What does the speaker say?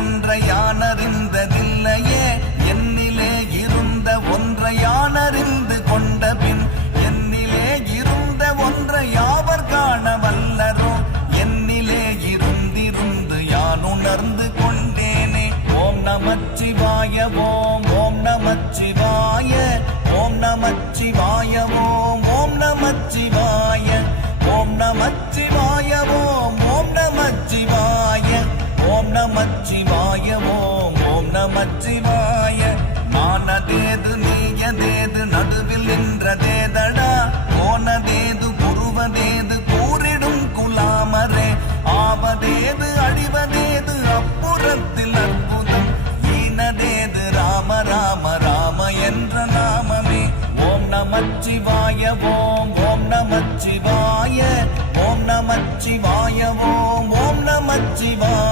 ஒன்றை யானறிந்ததில்லையே என்னிலே இருந்த ஒன்றை யானறிந்து கொண்ட பின் என்னிலே இருந்த ஒன்றை யாவர் காண வல்லரோ என்னிலே இருந்திருந்து யான் உணர்ந்து கொண்டேனே. ஓம் நமச்சிவாய ஓம் ஓம் நமச்சிவாய ஓம் நமச்சிவாய ஓம் ஓம் நமச்சிவாய ஓம் நமச்சிவாய ஓம் ஓம் நமச்சிவாய ஓம் நமச்சிவாய ஓம் ஓம் நமச்சிவாய. மானதேது நீயதேது நடுவில் நின்றதேதடா போனதேது புருவதேது கூறிடும் குலாமரே ஆவதேது அழிவதேது அப்புறத்தில் அற்புதம் ஈனதேது ராம ராம ராம என்ற நாமமே. ஓம் நமச்சிவாய ஓம் ஓம் நமச்சிவாய ஓம் நமச்சிவாய